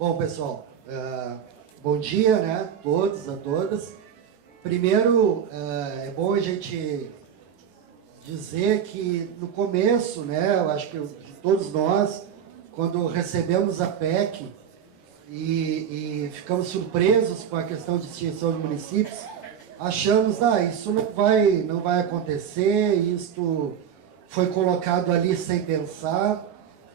Bom, pessoal, bom dia, né, todos, a todas. Primeiro, é bom a gente dizer que no começo, né, eu acho que todos nós, quando recebemos a PEC e ficamos surpresos com a questão de extinção de municípios, achamos, isso não vai acontecer, isto foi colocado ali sem pensar,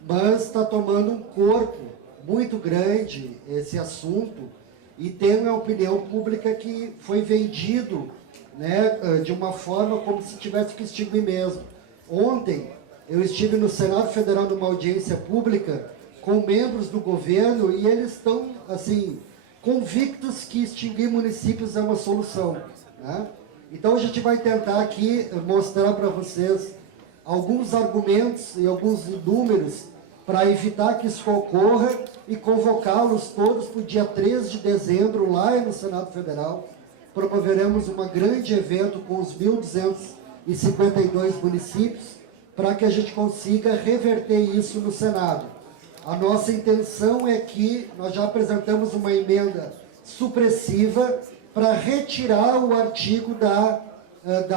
mas está tomando um corpo muito grande esse assunto e tem uma opinião pública que foi vendido, né, de uma forma como se tivesse que extinguir mesmo. Ontem eu estive no Senado Federal numa audiência pública com membros do governo e eles estão assim convictos que extinguir municípios é uma solução, né? Então a gente vai tentar aqui mostrar para vocês alguns argumentos e alguns números para evitar que isso ocorra e convocá-los todos para o dia 3 de dezembro, lá no Senado Federal. Promoveremos um grande evento com os 1.252 municípios para que a gente consiga reverter isso no Senado. A nossa intenção é que nós já apresentamos uma emenda supressiva para retirar o artigo da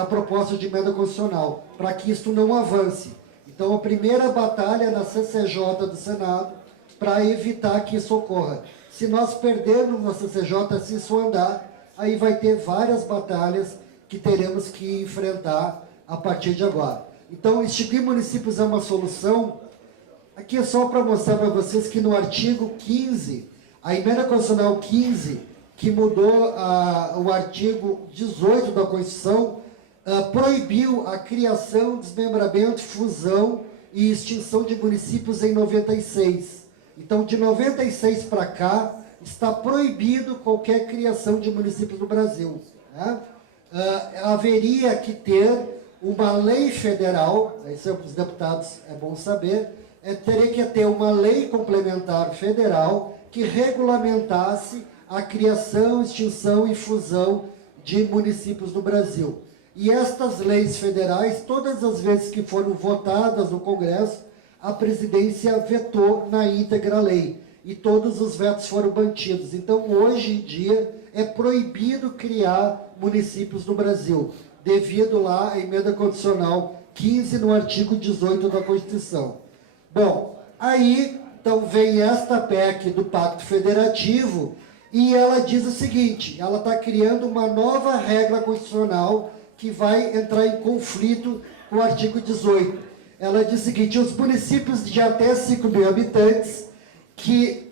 proposta de emenda constitucional, para que isso não avance. Então, a primeira batalha na CCJ do Senado para evitar que isso ocorra. Se nós perdermos na CCJ, se isso andar, aí vai ter várias batalhas que teremos que enfrentar a partir de agora. Então, extinguir municípios é uma solução. Aqui é só para mostrar para vocês que no artigo 15, a emenda constitucional 15, que mudou o artigo 18 da Constituição, proibiu a criação, desmembramento, fusão e extinção de municípios em 96. Então, de 96 para cá, está proibido qualquer criação de municípios no Brasil, né? Haveria que ter uma lei federal, isso para os deputados é bom saber, teria que ter uma lei complementar federal que regulamentasse a criação, extinção e fusão de municípios no Brasil. E estas leis federais, todas as vezes que foram votadas no Congresso, a presidência vetou na íntegra a lei. E todos os vetos foram mantidos. Então, hoje em dia, é proibido criar municípios no Brasil, devido lá à emenda constitucional 15, no artigo 18 da Constituição. Bom, aí, então, vem esta PEC do Pacto Federativo, e ela diz o seguinte, ela está criando uma nova regra constitucional que vai entrar em conflito com o artigo 18. Ela diz o seguinte, os municípios de até 5 mil habitantes que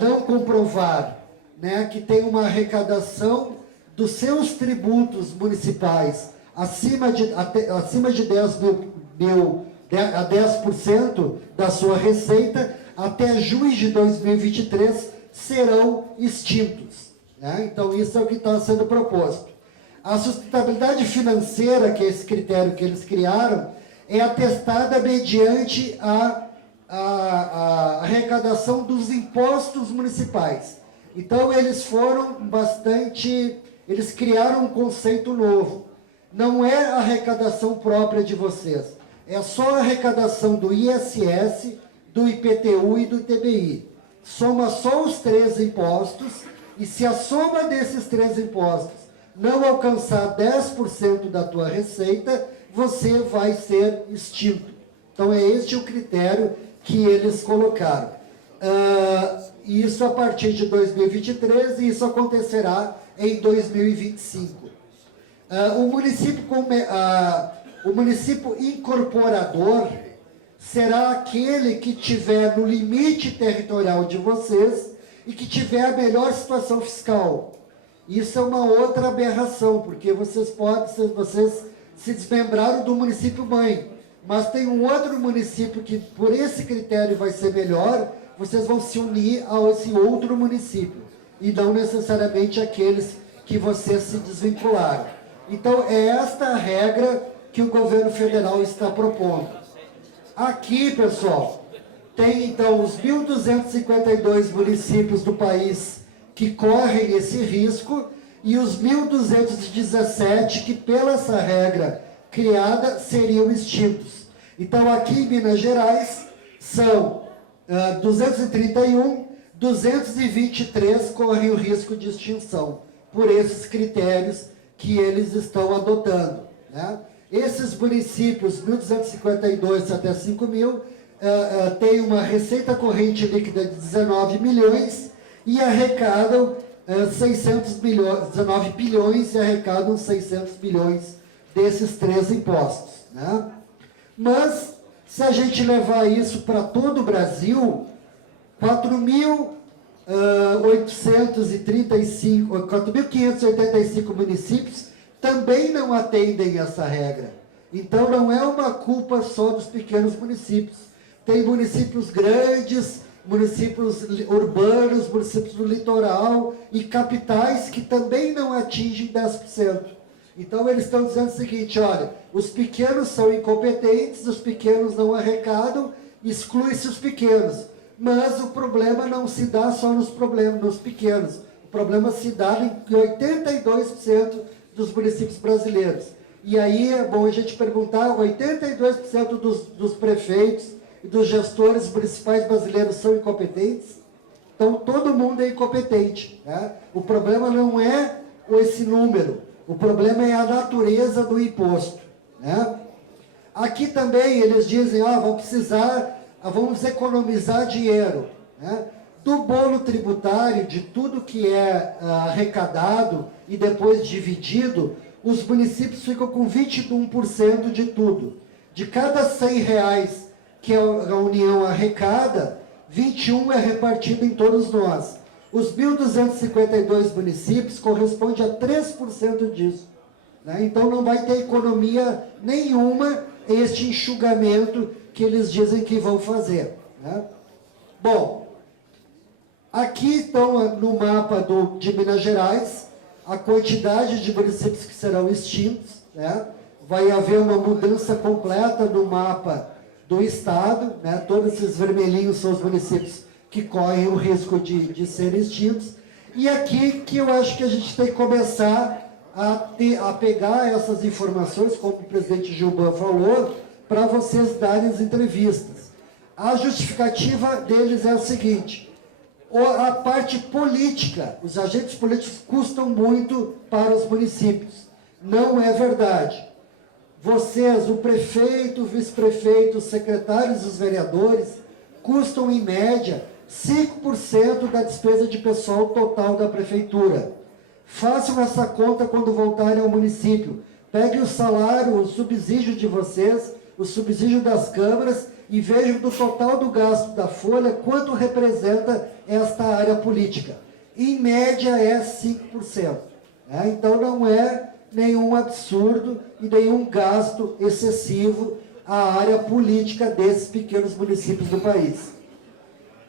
não comprovar, né, que tem uma arrecadação dos seus tributos municipais acima de 10% da sua receita, até junho de 2023, serão extintos, né? Então, isso é o que está sendo proposto. A sustentabilidade financeira, que é esse critério que eles criaram, é atestada mediante a arrecadação dos impostos municipais. Então, eles eles criaram um conceito novo. Não é a arrecadação própria de vocês, é só a arrecadação do ISS, do IPTU e do ITBI. Soma só os 3 impostos, e se a soma desses 3 impostos não alcançar 10% da tua receita, você vai ser extinto. Então, é este o critério que eles colocaram. Isso a partir de 2023, e isso acontecerá em 2025. O município incorporador será aquele que tiver no limite territorial de vocês e que tiver a melhor situação fiscal. Isso é uma outra aberração, porque vocês se desmembraram do município mãe, mas tem um outro município que, por esse critério, vai ser melhor, vocês vão se unir a esse outro município, e não necessariamente aqueles que vocês se desvincularam. Então, é esta a regra que o governo federal está propondo. Aqui, pessoal, tem então os 1.252 municípios do país que correm esse risco, e os 1.217 que, pela essa regra criada, seriam extintos. Então, aqui em Minas Gerais, são 231, 223 correm o risco de extinção, por esses critérios que eles estão adotando, né? Esses municípios, 1.252 até 5.000, têm uma receita corrente líquida de 19 milhões e arrecadam 19 bilhões e arrecadam 600 bilhões desses 3 impostos, né? Mas, se a gente levar isso para todo o Brasil, 4.585 municípios também não atendem essa regra. Então, não é uma culpa só dos pequenos municípios. Tem municípios grandes, municípios urbanos, municípios do litoral e capitais que também não atingem 10%. Então, eles estão dizendo o seguinte, olha, os pequenos são incompetentes, os pequenos não arrecadam, exclui-se os pequenos. Mas o problema não se dá só nos pequenos. O problema se dá em 82% dos municípios brasileiros. E aí é bom a gente perguntar, 82% dos prefeitos e dos gestores municipais brasileiros são incompetentes? Então, todo mundo é incompetente, né? O problema não é esse número, o problema é a natureza do imposto, né? Aqui também eles dizem, vamos economizar dinheiro, né? Do bolo tributário, de tudo que é arrecadado e depois dividido, os municípios ficam com 21% de tudo. De cada R$100 que a União arrecada, 21 é repartido em todos nós. Os 1.252 municípios correspondem a 3% disso, né? Então não vai ter economia nenhuma este enxugamento que eles dizem que vão fazer, né? Bom, aqui estão no mapa de Minas Gerais a quantidade de municípios que serão extintos, né? Vai haver uma mudança completa no mapa do estado, né? Todos esses vermelhinhos são os municípios que correm o risco de serem extintos. E aqui que eu acho que a gente tem que começar a pegar essas informações, como o presidente Gilban falou, para vocês darem as entrevistas. A justificativa deles é o seguinte: a parte política, os agentes políticos custam muito para os municípios. Não é verdade. Vocês, o prefeito, o vice-prefeito, os secretários e os vereadores, custam em média 5% da despesa de pessoal total da prefeitura. Façam essa conta quando voltarem ao município. Peguem o salário, o subsídio de vocês, o subsídio das câmaras e vejam do total do gasto da folha quanto representa esta área política. Em média é 5%. Né? Então não é nenhum absurdo e nenhum gasto excessivo a área política desses pequenos municípios do país.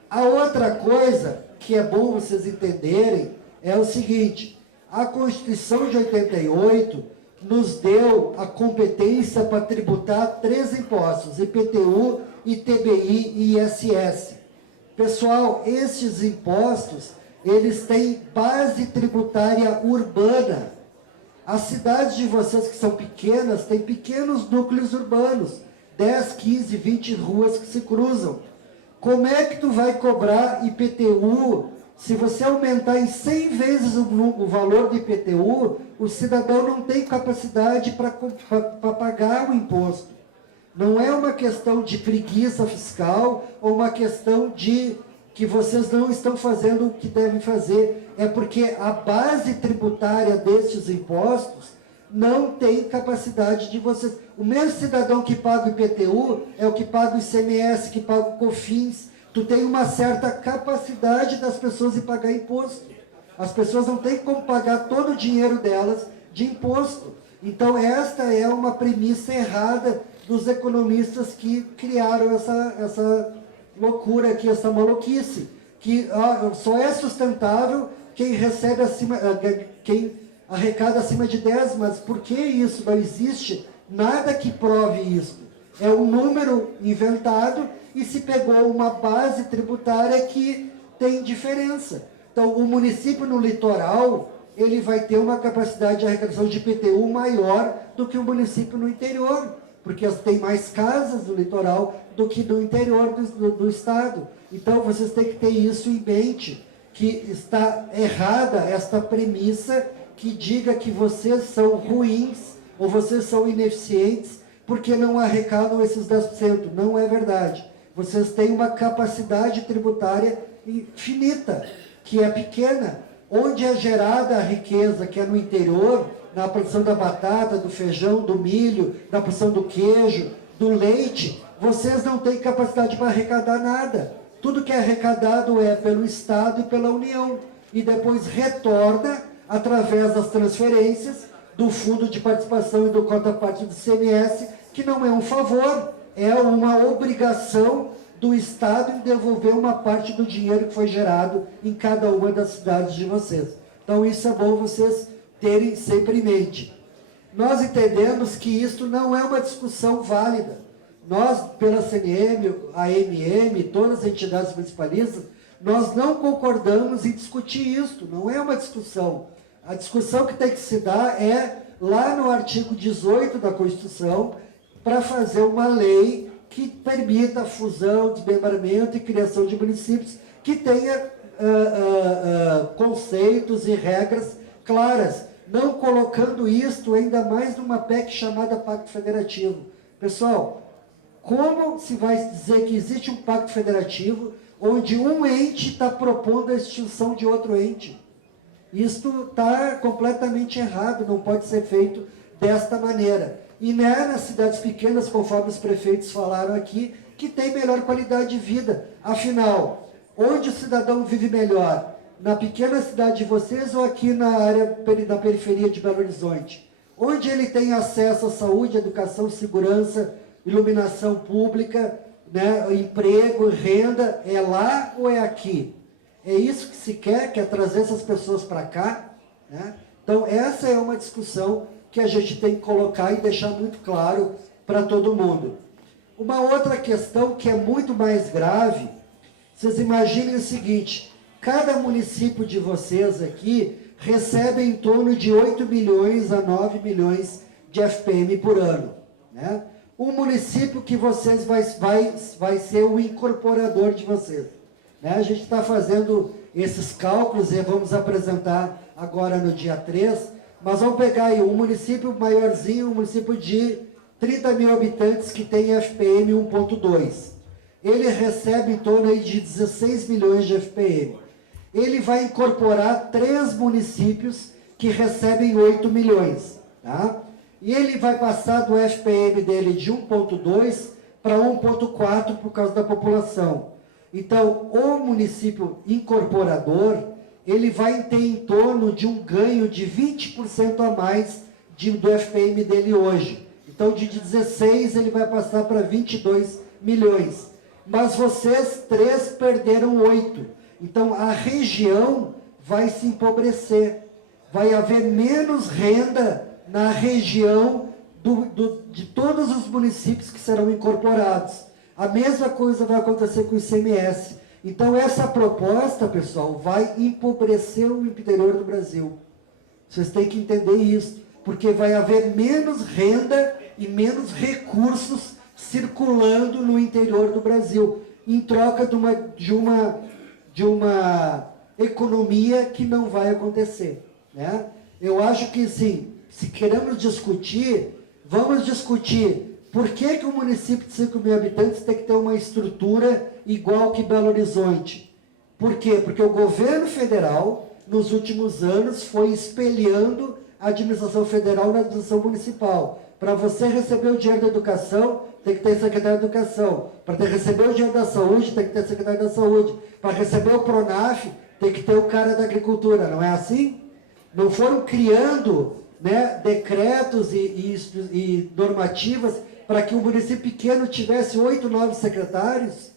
A outra coisa que é bom vocês entenderem é o seguinte: a Constituição de 88 nos deu a competência para tributar 3 impostos: IPTU, ITBI e ISS. Pessoal, estes impostos, eles têm base tributária urbana. As cidades de vocês que são pequenas, têm pequenos núcleos urbanos, 10, 15, 20 ruas que se cruzam. Como é que tu vai cobrar IPTU? Se você aumentar em 100 vezes o valor do IPTU, o cidadão não tem capacidade para pagar o imposto. Não é uma questão de preguiça fiscal ou uma questão de que vocês não estão fazendo o que devem fazer. É porque a base tributária destes impostos não tem capacidade de vocês. O mesmo cidadão que paga o IPTU é o que paga o ICMS, que paga o COFINS. Tu tem uma certa capacidade das pessoas de pagar imposto. As pessoas não têm como pagar todo o dinheiro delas de imposto. Então esta é uma premissa errada dos economistas que criaram essa loucura aqui, essa maluquice, que só é sustentável quem recebe quem arrecada acima de 10, mas por que isso? Não existe nada que prove isso. É um número inventado e se pegou uma base tributária que tem diferença. Então, o município no litoral, ele vai ter uma capacidade de arrecadação de IPTU maior do que o município no interior, porque tem mais casas no litoral do que no interior do estado. Então, vocês têm que ter isso em mente, que está errada esta premissa que diga que vocês são ruins ou vocês são ineficientes porque não arrecadam esses 10%. Não é verdade. Vocês têm uma capacidade tributária infinita, que é pequena. Onde é gerada a riqueza, que é no interior, na produção da batata, do feijão, do milho, na produção do queijo, do leite, vocês não têm capacidade para arrecadar nada. Tudo que é arrecadado é pelo Estado e pela União. E depois retorna através das transferências do Fundo de Participação e do Cota-Parte do ICMS, que não é um favor, é uma obrigação do Estado em devolver uma parte do dinheiro que foi gerado em cada uma das cidades de vocês. Então, isso é bom vocês terem sempre em mente. Nós entendemos que isso não é uma discussão válida. Nós, pela CNM, a AMM, todas as entidades municipalistas, nós não concordamos em discutir isso, não é uma discussão. A discussão que tem que se dar é lá no artigo 18 da Constituição, para fazer uma lei que permita a fusão, desmembramento e criação de municípios que tenha conceitos e regras claras, não colocando isto ainda mais numa PEC chamada Pacto Federativo. Pessoal, como se vai dizer que existe um pacto federativo onde um ente está propondo a extinção de outro ente? Isto está completamente errado, não pode ser feito desta maneira. E nas cidades pequenas, conforme os prefeitos falaram aqui, que tem melhor qualidade de vida. Afinal, onde o cidadão vive melhor? Na pequena cidade de vocês ou aqui na área da periferia de Belo Horizonte? Onde ele tem acesso à saúde, educação, segurança, iluminação pública, né, emprego, renda, é lá ou é aqui? É isso que se quer trazer essas pessoas para cá, né? Então, essa é uma discussão que a gente tem que colocar e deixar muito claro para todo mundo. Uma outra questão que é muito mais grave, vocês imaginem o seguinte, cada município de vocês aqui recebe em torno de 8 milhões a 9 milhões de FPM por ano, né? Um município que vocês vai ser o incorporador de vocês, né? A gente está fazendo esses cálculos e vamos apresentar agora no dia 3, mas vamos pegar aí um município maiorzinho, um município de 30 mil habitantes que tem FPM 1.2. Ele recebe em torno aí de 16 milhões de FPM. Ele vai incorporar 3 municípios que recebem 8 milhões. Tá? E ele vai passar do FPM dele de 1.2 para 1.4 por causa da população. Então, o município incorporador, ele vai ter em torno de um ganho de 20% a mais do FPM dele hoje. Então, de 16 ele vai passar para 22 milhões. Mas vocês 3 perderam 8. Então, a região vai se empobrecer. Vai haver menos renda na região de todos os municípios que serão incorporados. A mesma coisa vai acontecer com o ICMS. Então, essa proposta, pessoal, vai empobrecer o interior do Brasil. Vocês têm que entender isso, porque vai haver menos renda e menos recursos circulando no interior do Brasil, em troca de uma economia que não vai acontecer, né? Eu acho que, sim, se queremos discutir, vamos discutir por que o município de 5 mil habitantes tem que ter uma estrutura igual que Belo Horizonte. Por quê? Porque o governo federal, nos últimos anos, foi espelhando a administração federal na administração municipal. Para você receber o dinheiro da educação, tem que ter secretário de educação. Para receber o dinheiro da saúde, tem que ter secretário da saúde. Para receber o PRONAF, tem que ter o cara da agricultura. Não é assim? Não foram criando, né, decretos e normativas para que um município pequeno tivesse 8, 9 secretários?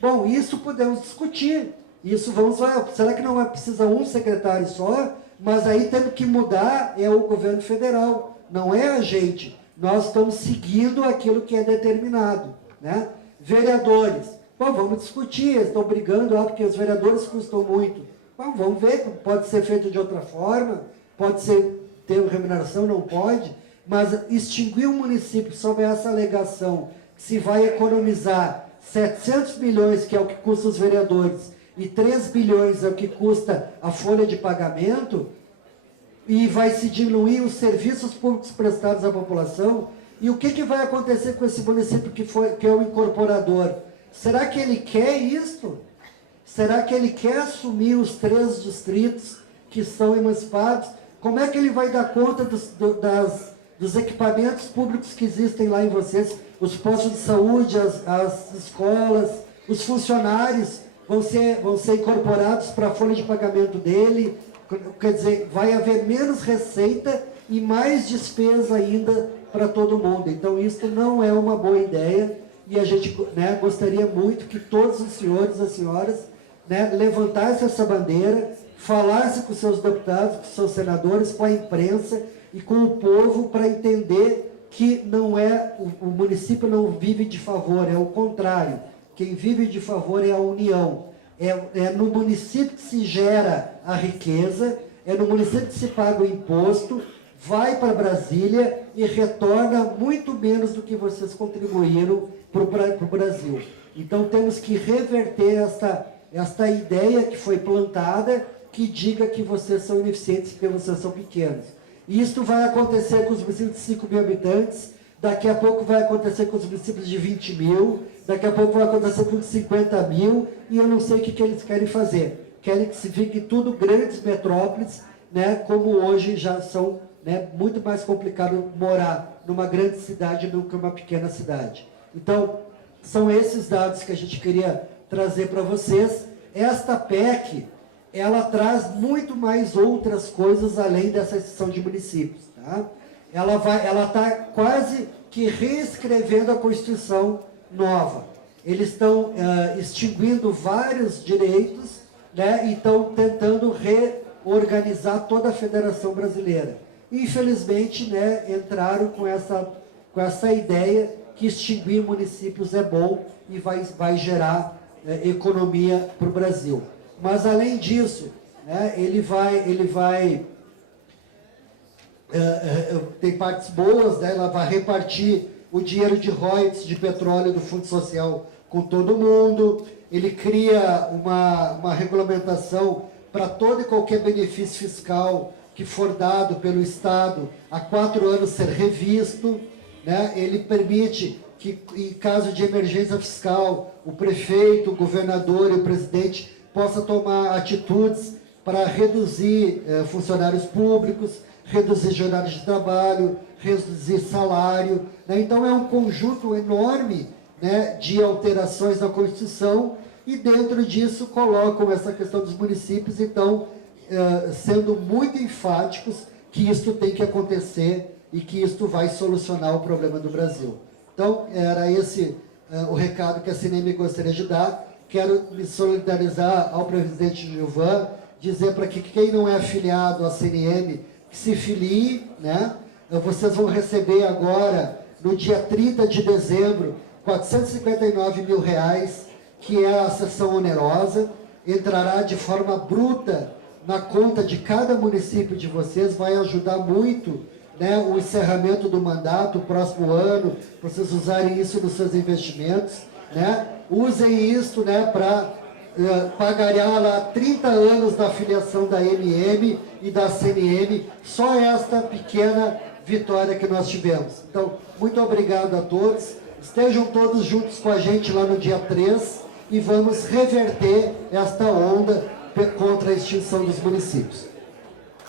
Bom, isso podemos discutir. Isso vamos lá. Será que não precisa um secretário só? Mas aí temos que mudar, é o governo federal, não é a gente. Nós estamos seguindo aquilo que é determinado, né? Vereadores. Bom, vamos discutir, eles estão brigando lá porque os vereadores custam muito. Bom, vamos ver, pode ser feito de outra forma, pode ser, ter remuneração, não pode. Mas extinguir um município sob essa alegação que se vai economizar 700 milhões, que é o que custa os vereadores, e 3 bilhões é o que custa a folha de pagamento, e vai se diluir os serviços públicos prestados à população. E o que vai acontecer com esse município que é o incorporador? Será que ele quer isso? Será que ele quer assumir os 3 distritos que são emancipados? Como é que ele vai dar conta dos equipamentos públicos que existem lá em vocês? Os postos de saúde, as escolas, os funcionários vão ser incorporados para a folha de pagamento dele. Quer dizer, vai haver menos receita e mais despesa ainda para todo mundo. Então, isso não é uma boa ideia, e a gente, né, gostaria muito que todos os senhores e as senhoras, né, levantassem essa bandeira, falassem com seus deputados, com seus senadores, com a imprensa e com o povo, para entender que não é, o município não vive de favor, é o contrário. Quem vive de favor é a União. É no município que se gera a riqueza, é no município que se paga o imposto, vai para Brasília e retorna muito menos do que vocês contribuíram para o Brasil. Então temos que reverter esta ideia que foi plantada, que diga que vocês são ineficientes porque vocês são pequenos. E isso vai acontecer com os municípios de 5 mil habitantes, daqui a pouco vai acontecer com os municípios de 20 mil, daqui a pouco vai acontecer com os 50 mil, e eu não sei o que eles querem fazer. Querem que se fique tudo grandes metrópoles, né, como hoje já são, né, muito mais complicado morar numa grande cidade do que uma pequena cidade. Então, são esses dados que a gente queria trazer para vocês. Esta PEC, ela traz muito mais outras coisas além dessa exceção de municípios. Tá? Ela está quase que reescrevendo a Constituição nova. Eles estão extinguindo vários direitos, né, e estão tentando reorganizar toda a Federação Brasileira. Infelizmente, né, entraram com essa ideia que extinguir municípios é bom e vai gerar economia para o Brasil. Mas, além disso, né, ele vai tem partes boas, né, ela vai repartir o dinheiro de royalties de petróleo do Fundo Social com todo mundo. Ele cria uma regulamentação para todo e qualquer benefício fiscal que for dado pelo Estado, há 4 anos ser revisto, né? Ele permite que, em caso de emergência fiscal, o prefeito, o governador e o presidente possam tomar atitudes para reduzir funcionários públicos, reduzir jornadas de trabalho, reduzir salário, né? Então é um conjunto enorme, né, de alterações na Constituição, e dentro disso colocam essa questão dos municípios, então sendo muito enfáticos que isto tem que acontecer e que isto vai solucionar o problema do Brasil. Então era esse o recado que a CNM gostaria de dar. Quero me solidarizar ao presidente Gilvan, dizer para que quem não é afiliado à CNM, que se filie, né? Vocês vão receber agora, no dia 30 de dezembro, R$459 mil, que é a sessão onerosa, entrará de forma bruta na conta de cada município de vocês, vai ajudar muito, né, o encerramento do mandato, o próximo ano, para vocês usarem isso nos seus investimentos, né? Usem isso, né, para pagariar lá 30 anos da filiação da MM e da CNM, só esta pequena vitória que nós tivemos. Então, muito obrigado a todos, estejam todos juntos com a gente lá no dia 3 e vamos reverter esta onda contra a extinção dos municípios.